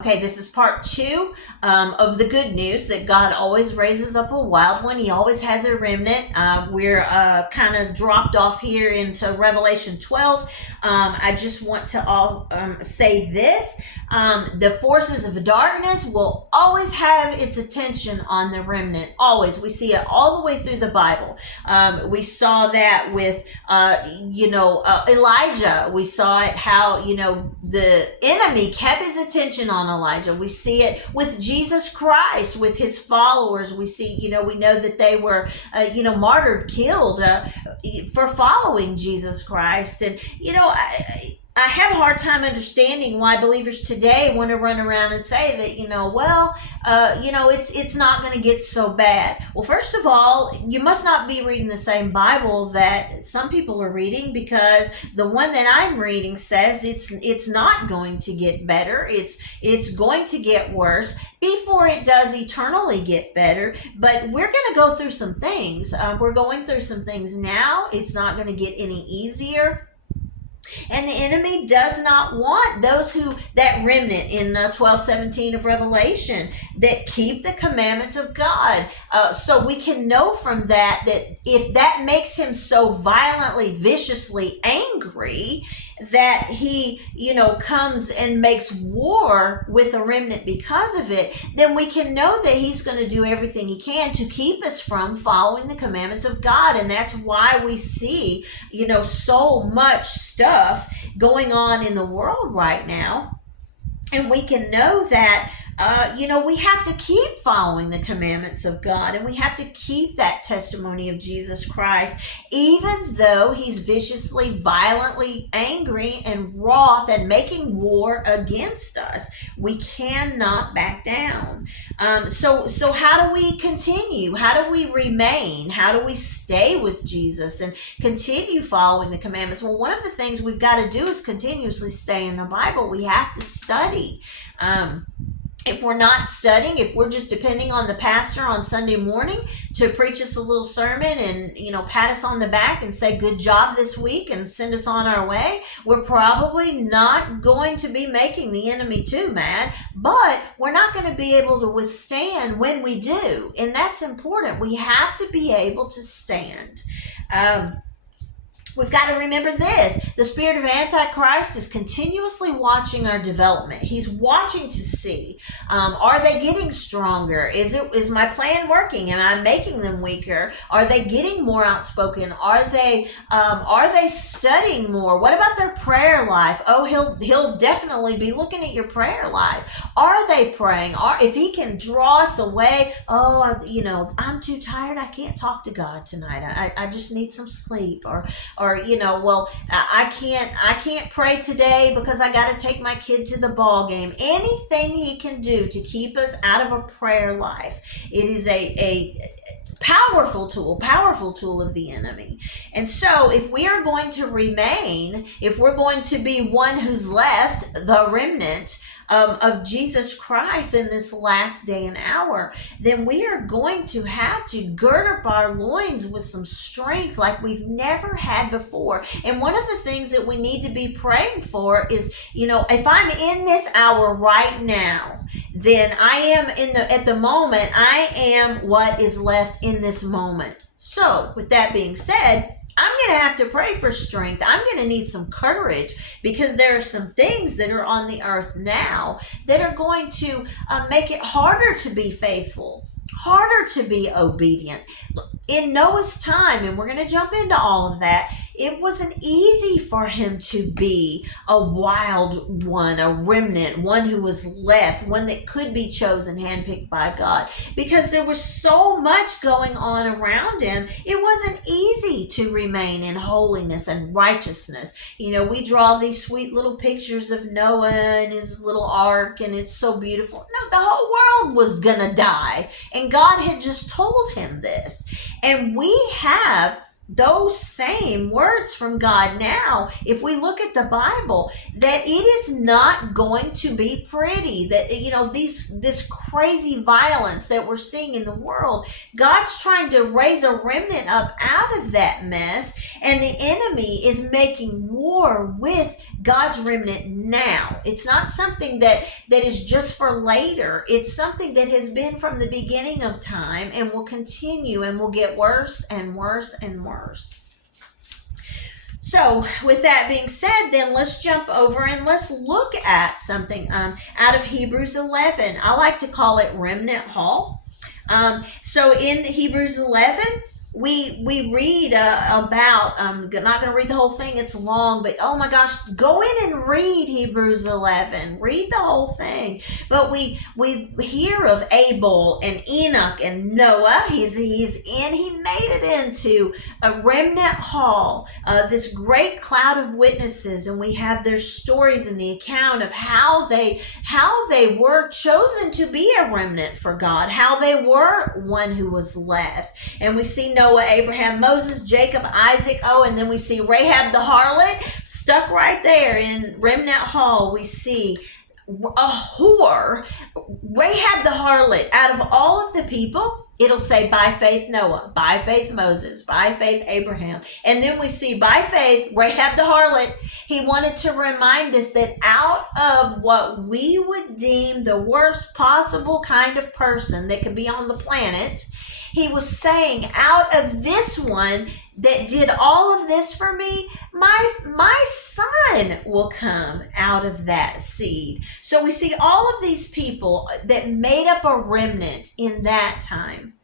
Okay, this is part two of the good news that God always raises up a wild one. He always has a remnant. We're kind of dropped off here into Revelation 12. I just want to say this. The forces of darkness will always have its attention on the remnant. Always. We see it all the way through the Bible. We saw that with, Elijah. We saw it how, the enemy kept his attention on Elijah. We see it with Jesus Christ, with his followers. We see, we know that they were, martyred, killed for following Jesus Christ. And, I have a hard time understanding why believers today want to run around and say that, it's not going to get so bad. Well, first of all, you must not be reading the same Bible that some people are reading, because the one that I'm reading says it's not going to get better. It's going to get worse before it does eternally get better. But we're going to go through some things. We're going through some things now. It's not going to get any easier. And the enemy does not want that remnant in 12:17 of Revelation that keep the commandments of God. So we can know from that if that makes him so violently, viciously angry that he, comes and makes war with a remnant because of it, then we can know that he's going to do everything he can to keep us from following the commandments of God. And that's why we see, so much stuff going on in the world right now. And we can know that we have to keep following the commandments of God, and we have to keep that testimony of Jesus Christ, even though he's viciously, violently angry and wroth and making war against us. We cannot back down. So how do we continue? How do we remain? How do we stay with Jesus and continue following the commandments? Well, one of the things we've got to do is continuously stay in the Bible. We have to study. If we're not studying, if we're just depending on the pastor on Sunday morning to preach us a little sermon and, pat us on the back and say, good job this week, and send us on our way, we're probably not going to be making the enemy too mad, but we're not going to be able to withstand when we do. And that's important. We have to be able to stand. We've got to remember this. The spirit of Antichrist is continuously watching our development. He's watching to see, are they getting stronger? Is my plan working? Am I making them weaker? Are they getting more outspoken? Are they studying more? What about their prayer life? Oh, he'll definitely be looking at your prayer life. Are they praying? If he can draw us away, I'm too tired. I can't talk to God tonight. I just need some sleep. Or I can't pray today because I got to take my kid to the ball game. Anything he can do to keep us out of a prayer life. It is a powerful tool of the enemy. And so if we are going to remain, if we're going to be one who's left, the remnant of Jesus Christ in this last day and hour, then we are going to have to gird up our loins with some strength like we've never had before. And one of the things that we need to be praying for is, if I'm in this hour right now, then at the moment, I am what is left in this moment. So with that being said, I'm going to have to pray for strength. I'm going to need some courage, because there are some things that are on the earth now that are going to make it harder to be faithful, harder to be obedient. In Noah's time, and we're going to jump into all of that, it wasn't easy for him to be a wild one, a remnant, one who was left, one that could be chosen, handpicked by God, because there was so much going on around him. It wasn't easy to remain in holiness and righteousness. We draw these sweet little pictures of Noah and his little ark, and it's so beautiful. No, the whole world was gonna die, and God had just told him this. And we have those same words from God now, if we look at the Bible, that it is not going to be pretty, that this crazy violence that we're seeing in the world, God's trying to raise a remnant up out of that mess, and the enemy is making war with God's remnant now. It's not something that is just for later. It's something that has been from the beginning of time and will continue and will get worse and worse and worse. So with that being said, then let's jump over and let's look at something out of Hebrews 11. I like to call it Remnant Hall. So in Hebrews 11, we read about, I'm not going to read the whole thing, it's long, but oh my gosh, go in and read Hebrews 11, read the whole thing. But we hear of Abel and Enoch and Noah. He made it into a remnant hall, this great cloud of witnesses, and we have their stories and the account of how they were chosen to be a remnant for God, how they were one who was left. And we see Noah, Abraham, Moses, Jacob, Isaac, and then we see Rahab the harlot stuck right there in Remnant Hall. We see a whore, Rahab the harlot. Out of all of the people, it'll say by faith Noah, by faith Moses, by faith Abraham. And then we see by faith Rahab the harlot. He wanted to remind us that out of what we would deem the worst possible kind of person that could be on the planet, he was saying, out of this one that did all of this for me, my son will come out of that seed. So we see all of these people that made up a remnant in that time.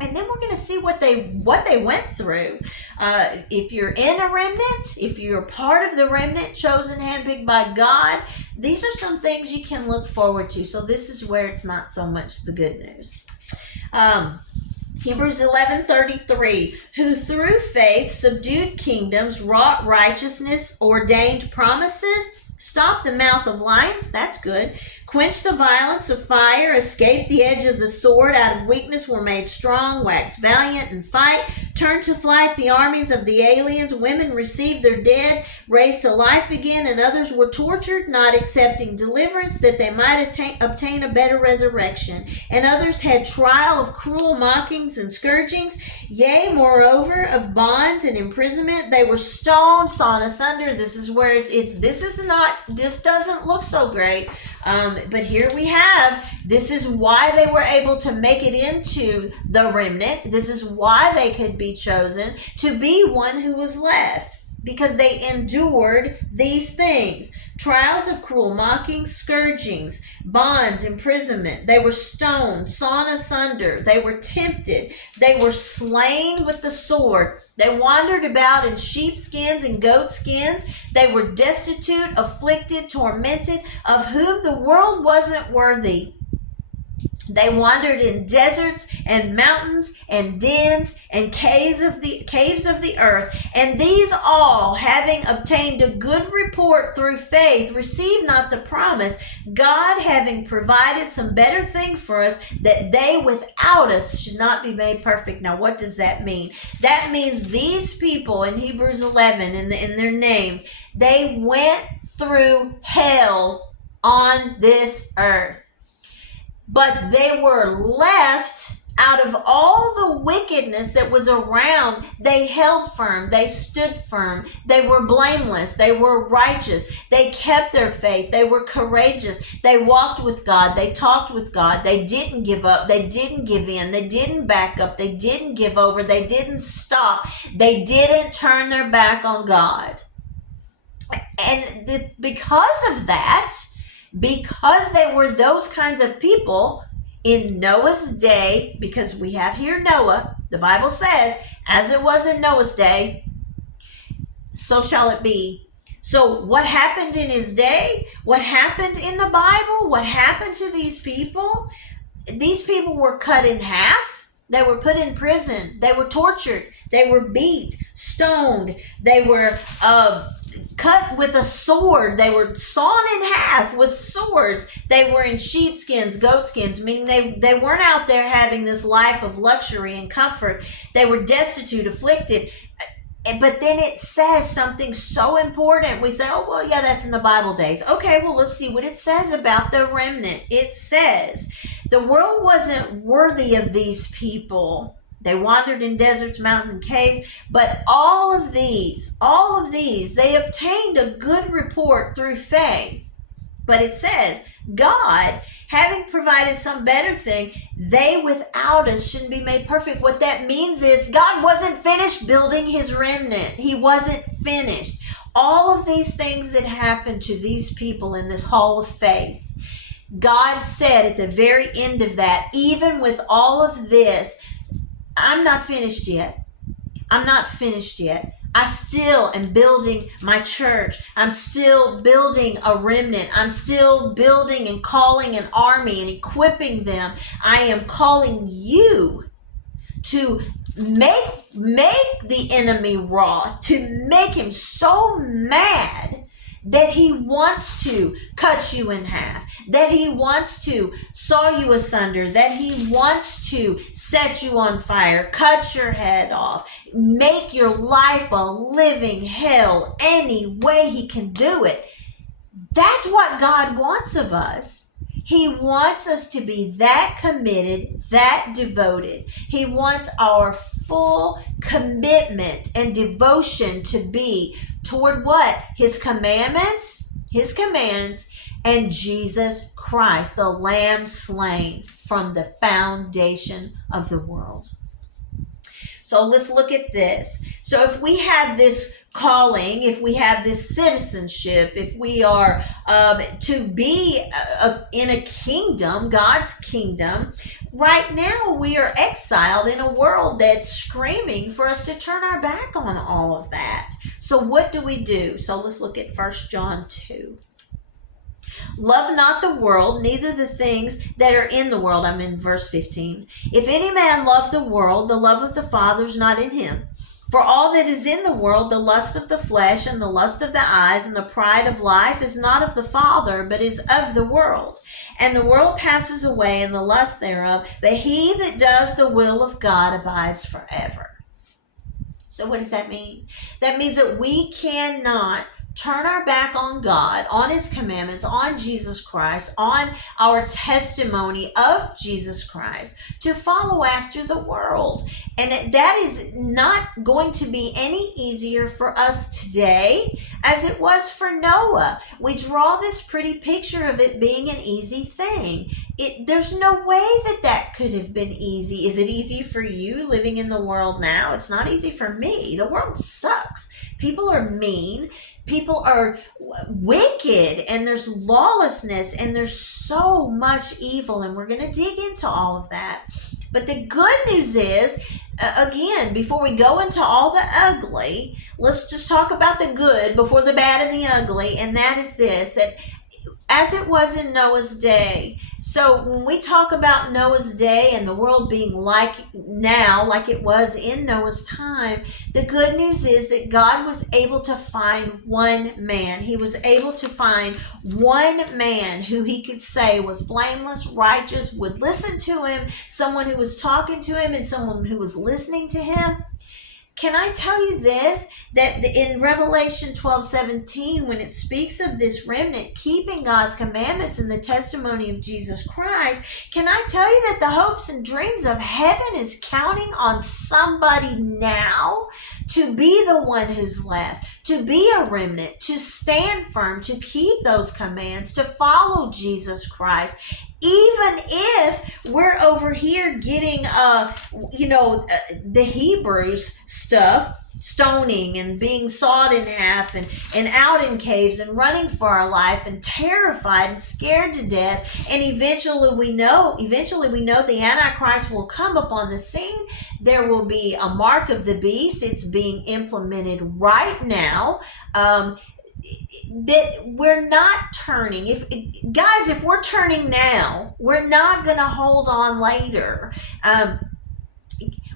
And then we're going to see what they went through. If you're in a remnant, if you're part of the remnant chosen, handpicked by God, these are some things you can look forward to. So this is where it's not so much the good news. Hebrews 11:33, who through faith subdued kingdoms, wrought righteousness, ordained promises, stopped the mouth of lions, that's good, quenched the violence of fire, escaped the edge of the sword, out of weakness were made strong, waxed valiant in fight, turned to flight the armies of the aliens, women received their dead, raised to life again, and others were tortured, not accepting deliverance, that they might obtain a better resurrection. And others had trial of cruel mockings and scourgings, yea, moreover, of bonds and imprisonment. They were stoned, sawn asunder. This is where this doesn't look so great. But here we have, this is why they were able to make it into the remnant. This is why they could be chosen to be one who was left, because they endured these things. Trials of cruel mockings, scourgings, bonds, imprisonment. They were stoned, sawn asunder. They were tempted. They were slain with the sword. They wandered about in sheepskins and goatskins. They were destitute, afflicted, tormented, of whom the world wasn't worthy. They wandered in deserts and mountains and dens and caves of the earth. And these all, having obtained a good report through faith, received not the promise, God having provided some better thing for us, that they without us should not be made perfect. Now, what does that mean? That means these people in Hebrews 11, in their name, they went through hell on this earth. But they were left, out of all the wickedness that was around, they held firm, they stood firm, they were blameless, they were righteous, they kept their faith, they were courageous, they walked with God, they talked with God, they didn't give up, they didn't give in, they didn't back up, they didn't give over, they didn't stop, they didn't turn their back on God. And because of that, because they were those kinds of people in Noah's day, because we have here Noah, the Bible says, as it was in Noah's day, so shall it be. So what happened in his day? What happened in the Bible? What happened to these people? These people were cut in half. They were put in prison. They were tortured. They were beat, stoned. They were cut with a sword. They were sawn in half with swords. They were in sheepskins, goatskins, meaning they weren't out there having this life of luxury and comfort. They were destitute, afflicted. But then it says something so important. We say, oh, well, yeah, that's in the Bible days. Okay, well, let's see what it says about the remnant. It says, the world wasn't worthy of these people. They wandered in deserts, mountains, and caves. But all of these, they obtained a good report through faith. But it says, God, having provided some better thing, they without us shouldn't be made perfect. What that means is God wasn't finished building his remnant. He wasn't finished. All of these things that happened to these people in this hall of faith, God said at the very end of that, even with all of this, I'm not finished yet. I'm not finished yet. I still am building my church. I'm still building a remnant. I'm still building and calling an army and equipping them. I am calling you to make the enemy wroth, to make him so mad that he wants to cut you in half, that he wants to saw you asunder, that he wants to set you on fire, cut your head off, make your life a living hell any way he can do it. That's what God wants of us. He wants us to be that committed, that devoted. He wants our full commitment and devotion to be toward what? His commandments, his commands, and Jesus Christ, the Lamb slain from the foundation of the world. So let's look at this. So if we have this calling, if we have this citizenship, if we are to be in a kingdom, God's kingdom, right now we are exiled in a world that's screaming for us to turn our back on all of that. So what do we do? So let's look at 1 John 2. Love not the world, neither the things that are in the world. I'm in verse 15. If any man love the world, the love of the Father is not in him. For all that is in the world, the lust of the flesh and the lust of the eyes and the pride of life is not of the Father, but is of the world. And the world passes away and the lust thereof, but he that does the will of God abides forever. So what does that mean? That means that we cannot turn our back on God, on his commandments, on Jesus Christ, on our testimony of Jesus Christ to follow after the world. And that is not going to be any easier for us today as it was for Noah. We draw this pretty picture of it being an easy thing. There's no way that could have been easy. Is it easy for you living in the world now? It's not easy for me. The world sucks. People are mean. People are wicked, and there's lawlessness, and there's so much evil, and we're going to dig into all of that. But the good news is, again, before we go into all the ugly, let's just talk about the good before the bad and the ugly, and that is this, that as it was in Noah's day. So when we talk about Noah's day and the world being like now, like it was in Noah's time, the good news is that God was able to find one man. He was able to find one man who he could say was blameless, righteous, would listen to him, someone who was talking to him and someone who was listening to him. Can I tell you this, that in Revelation 12:17, when it speaks of this remnant keeping God's commandments and the testimony of Jesus Christ, can I tell you that the hopes and dreams of heaven is counting on somebody now to be the one who's left, to be a remnant, to stand firm, to keep those commands, to follow Jesus Christ. Even if we're over here getting, the Hebrews stuff, stoning and being sawed in half and out in caves and running for our life and terrified and scared to death. And eventually we know the Antichrist will come upon the scene. There will be a mark of the beast. It's being implemented right now. That we're not turning. If we're turning now, we're not going to hold on later.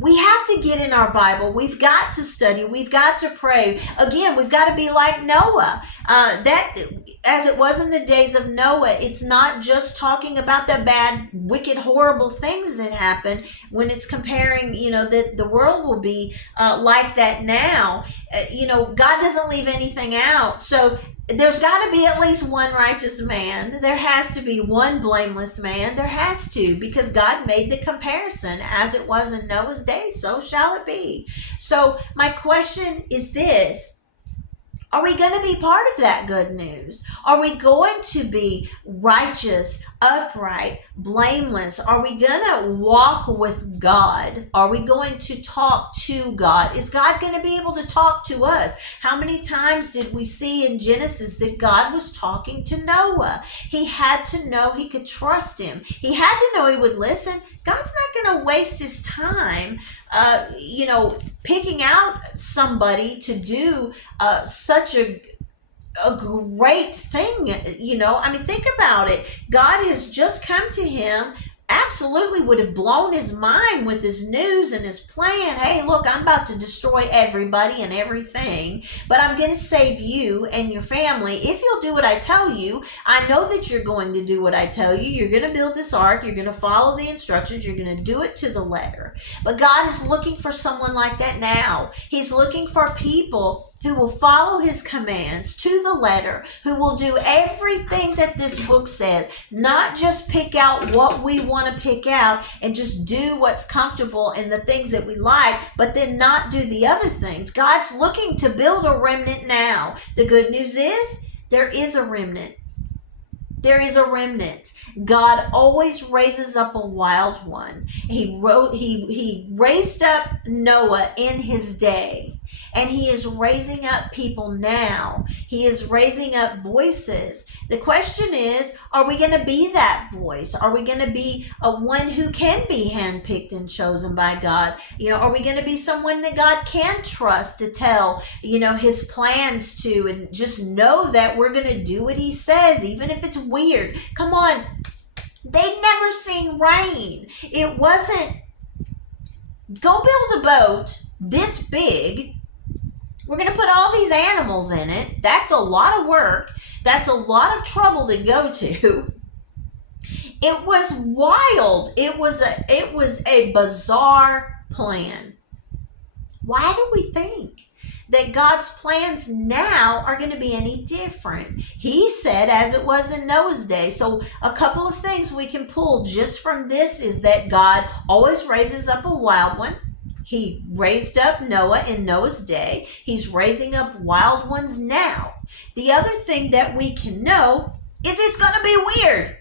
We have to get in our Bible. We've got to study. We've got to pray. Again, we've got to be like Noah. That, as it was in the days of Noah, it's not just talking about the bad, wicked, horrible things that happen. When it's comparing, that the world will be like that now, God doesn't leave anything out. So there's got to be at least one righteous man. There has to be one blameless man. There has to, because God made the comparison. As it was in Noah's day, so shall it be. So my question is this: are we going to be part of that good news? Are we going to be righteous, upright, blameless? Are we going to walk with God? Are we going to talk to God? Is God going to be able to talk to us? How many times did we see in Genesis that God was talking to Noah? He had to know he could trust him. He had to know he would listen. God's not going to waste his time, picking out somebody to do such a great thing. Think about it. God has just come to him, absolutely would have blown his mind with his news and his plan. Hey, look, I'm about to destroy everybody and everything, but I'm going to save you and your family if you'll do what I tell you. I know that you're going to do what I tell you. You're going to build this ark. You're going to follow the instructions. You're going to do it to the letter. But God is looking for someone like that now. He's looking for people who will follow his commands to the letter, who will do everything that this book says, not just pick out what we want to pick out and just do what's comfortable and the things that we like, but then not do the other things. God's looking to build a remnant now. The good news is there is a remnant. There is a remnant. God always raises up a wild one. He raised up Noah in his day, and he is raising up people now. He is raising up voices. The question is, are we going to be that voice? Are we going to be a one who can be handpicked and chosen by God? Are we going to be someone that God can trust to tell, his plans to, and just know that we're going to do what he says, even if it's weird? Come on. They'd never seen rain. It wasn't, go build a boat this big. We're going to put all these animals in it. That's a lot of work. That's a lot of trouble to go to. It was wild. It was a bizarre plan. Why do we think that God's plans now are going to be any different? He said, as it was in Noah's day. So a couple of things we can pull just from this is that God always raises up a wild one. He raised up Noah in Noah's day. He's raising up wild ones now. The other thing that we can know is it's going to be weird.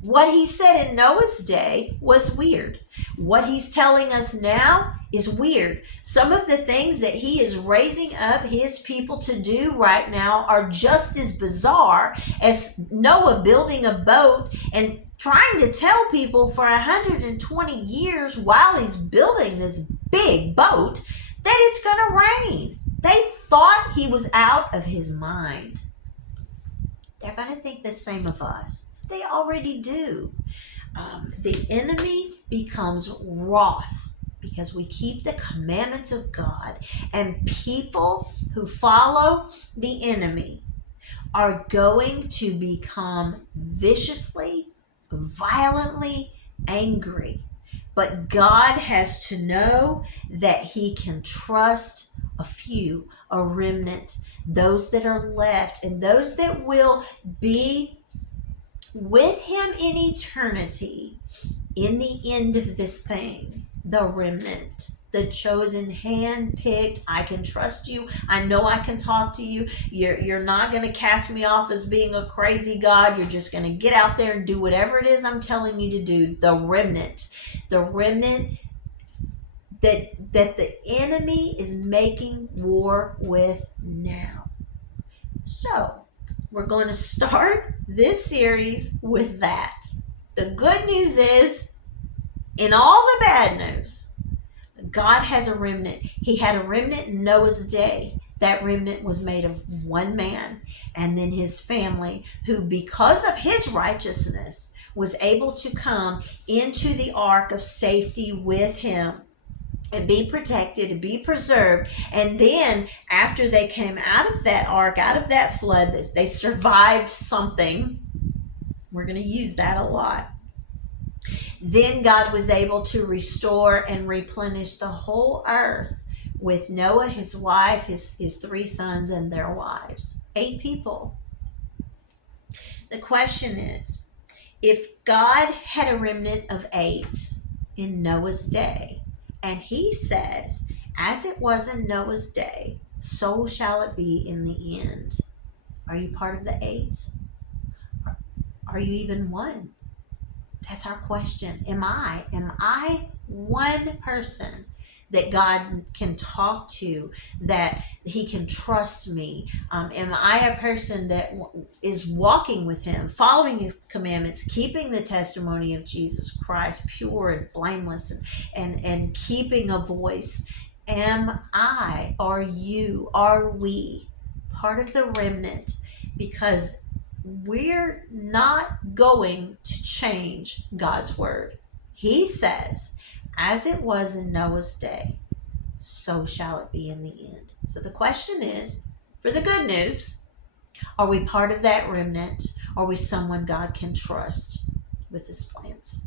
What he said in Noah's day was weird. What he's telling us now is weird. Some of the things that he is raising up his people to do right now are just as bizarre as Noah building a boat and trying to tell people for 120 years while he's building this big boat that it's going to rain. They thought he was out of his mind. They're going to think the same of us. They already do. The enemy becomes wroth because we keep the commandments of God, and people who follow the enemy are going to become viciously, violently angry. But God has to know that he can trust a few, a remnant, those that are left, and those that will be with him in eternity in the end of this thing. The remnant, the chosen, hand-picked. I can trust you. I know I can talk to you. You're not going to cast me off as being a crazy God. You're just going to get out there and do whatever it is I'm telling you to do. The remnant that the enemy is making war with now. So we're going to start this series with that. The good news is, in all the bad news, God has a remnant. He had a remnant in Noah's day. That remnant was made of one man and then his family, who, because of his righteousness, was able to come into the ark of safety with him. and be protected and be preserved. And then after they came out of that ark, out of that flood, they survived something. We're going to use that a lot. Then God was able to restore and replenish the whole earth with Noah, his wife, his 3 sons, and their wives. 8 people. The question is, if God had a remnant of 8 in Noah's day, and he says, as it was in Noah's day, so shall it be in the end. Are you part of the 8? Are you even one? That's our question. Am I one person that God can talk to, that he can trust me? Am I a person that is walking with him, following his commandments, keeping the testimony of Jesus Christ pure and blameless, and keeping a voice? Am I, are you, are we part of the remnant? Because we're not going to change God's word. He says, as it was in Noah's day, so shall it be in the end. So the question is, for the good news, are we part of that remnant? Are we someone God can trust with his plans?